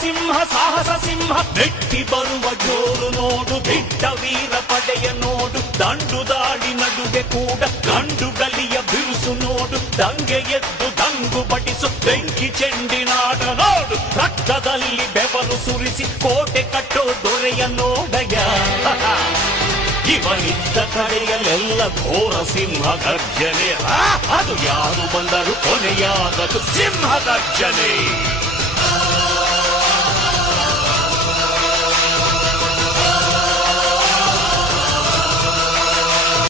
ಸಿಂಹ ಸಾಹಸ ಸಿಂಹ ಮೆಟ್ಟಿ ಬರುವ ಜೋರು ನೋಡು, ದಿಟ್ಟ ವೀರ ಪಡೆಯ ನೋಡು, ದಂಡು ದಾಳಿ ನಡುವೆ ಕೂಡ ಗಂಡು ಗಲಿಯ ಬಿರುಸು ನೋಡು, ದಂಗೆ ಎದ್ದು ದಂಗು ಬಡಿಸು ಬೆಂಕಿ ಚೆಂಡಿನಾಡ ನೋಡು, ರಕ್ತದಲ್ಲಿ ಬೆವರು ಸುರಿಸಿ ಕೋಟೆ ಕಟ್ಟೋ ದೊರೆಯ ನೋಡಯ. ಇವನಿದ್ದ ಕಡೆಯಲ್ಲೆಲ್ಲ ಘೋರ ಸಿಂಹ ಗರ್ಜನೆ, ಅದು ಯಾರು ಬಂದರು ಕೊನೆಯಾದದು ಸಿಂಹ ಗರ್ಜನೆ.